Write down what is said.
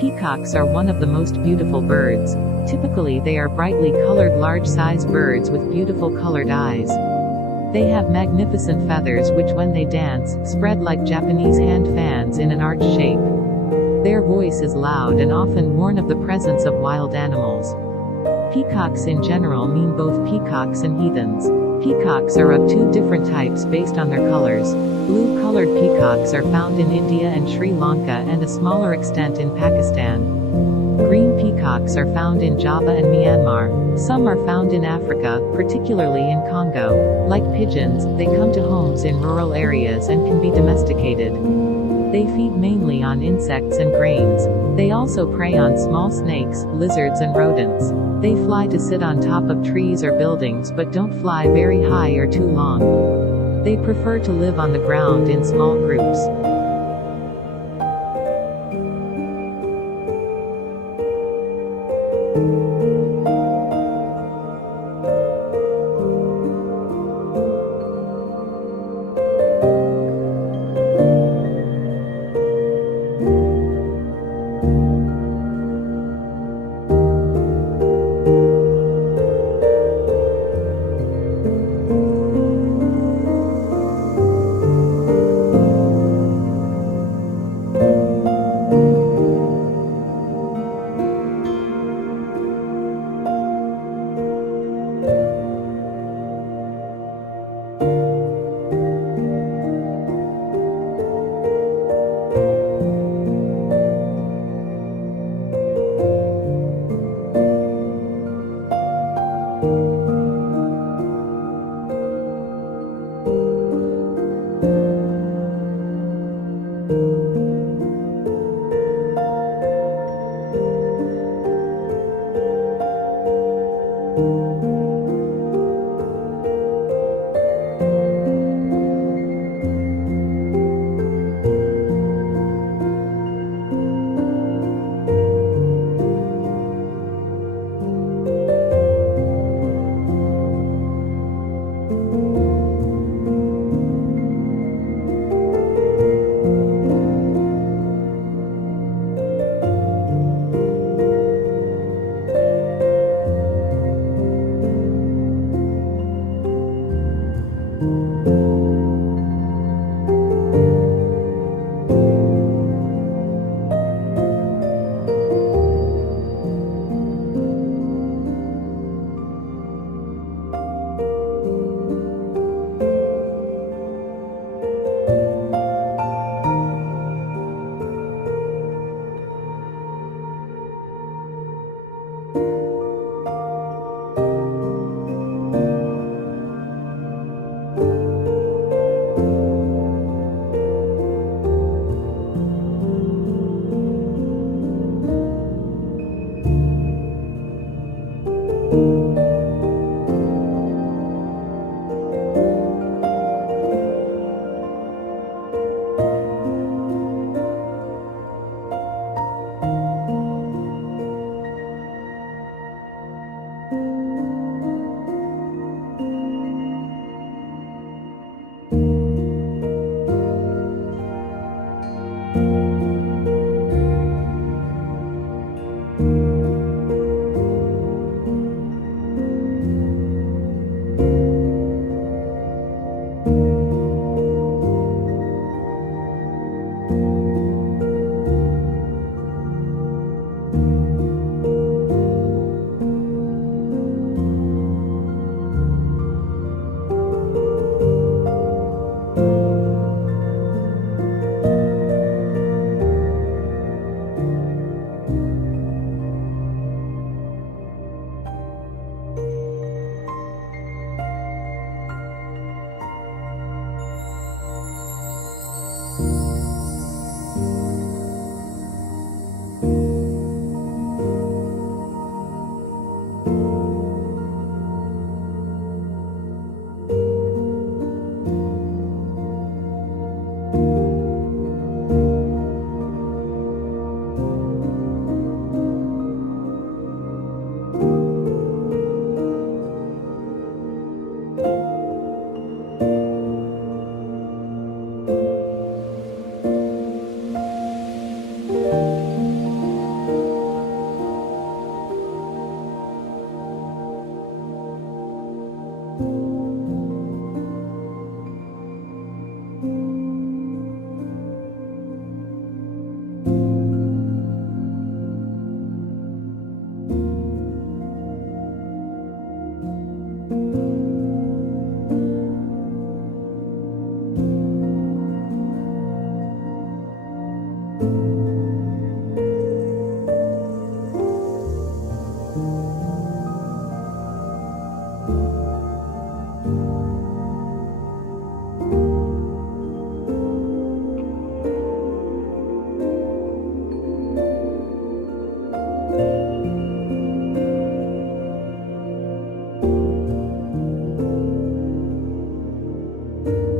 Peacocks are one of the most beautiful birds. Typically they are brightly colored large-sized birds with beautiful colored eyes. They have magnificent feathers which when they dance, spread like Japanese hand fans in an arch shape. Their voice is loud and often warn of the presence of wild animals. Peacocks in general mean both peacocks and heathens. Peacocks are of two different types based on their colors. Blue-colored peacocks are found in India and Sri Lanka and a smaller extent in Pakistan. Green peacocks are found in Java and Myanmar. Some are found in Africa, particularly in Congo. Like pigeons, they come to homes in rural areas and can be domesticated. They feed mainly on insects and grains. They also prey on small snakes, lizards and rodents. They fly to sit on top of trees or buildings but don't fly very high or too long. They prefer to live on the ground in small groups. you